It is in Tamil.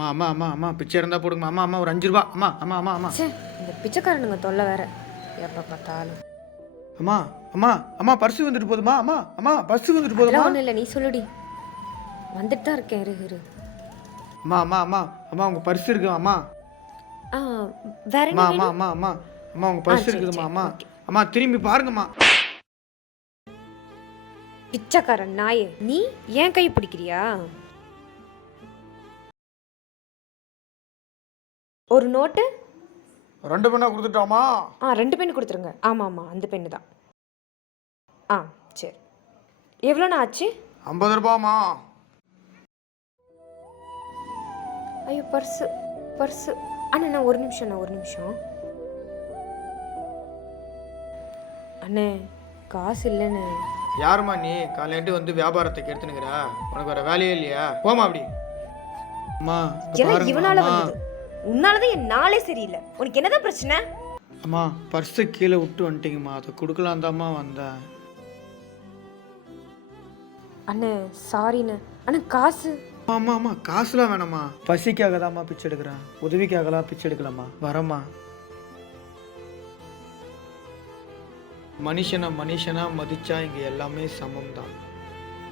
அம்மா அம்மா அம்மா அம்மா பிச்சை இருந்தால் போடுங்கம்மா. அம்மா அம்மா ஒரு 5 ரூபா. அம்மா அம்மா அம்மா அம்மா. சே, இந்த பிச்சைக்காரனுங்க தொல்லை வேற எப்போ பார்த்தாலும். அம்மா அம்மா அம்மா பர்ஸு வந்துட்டு போதுமா? அம்மா அம்மா பர்ஸு வந்துட்டு போதுமா? அதெல்லாம் ஒன்றும் இல்லை, நீ சொல்லுடி. வந்துட்டு தான் இருக்கேன், இரு. அம்மா அம்மா அம்மா அம்மா உங்கள் பர்ஸ் இருக்குமா? அம்மா ஆ, வேற அம்மா என்ன அம்மா வேணும்? அம்மா அம்மா அம்மா உங்கள் பர்ஸ் சரி, இருக்குதும்மா. சரி, அம்மா ஓகே. அம்மா திரும்பி பாருங்கம்மா. பிச்சைக்காரன் நாயே, நீ ஏன் கை பிடிக்கிறியா? ஒரு நோட்டு 2 பெண்ணா கொடுத்துட்டாமா? 2 பென் கொடுத்துருங்க. ஆமாம், அந்த பெண்ணு தான். ஆ, சரி. எவ்வளோண்ணா ஆச்சு? 50 ரூபாமா? ஐயோ, பர்ஸு அண்ணா, ஒரு நிமிஷம். அண்ணே, காசு இல்லைண்ணே. யாரும்மா நீ? காலையிட்டு வந்து வியாபாரத்தை கெடுத்துனுக்குறா? உனக்கு வேற வேலையே இல்லையா? போமா அப்படி. அம்மா இங்க எல்லாம் பாருங்கம்மா. இவனால அம்மா வந்தது. உன்னாலதான் என் நாளே சரியில்லை. உனக்கு என்னதான் பிரச்சனை? அம்மா பர்ஸை கீழே விட்டு வந்துட்டீங்கம்மா. அதை கொடுக்கலாம் தாம்மா வந்தேன். அண்ணே, சாரிண்ணே. அண்ணா, காசு. அம்மா அம்மா காசுலாம் வேணாம்மா. பசிக்காக தாம்மா பிச்சை எடுக்கிறேன், உதவிக்காகலாம் பிச்சை எடுக்கலாமா? வரம்மா. மனுஷனா மதிச்சா இங்கே எல்லாமே சமம் தான்.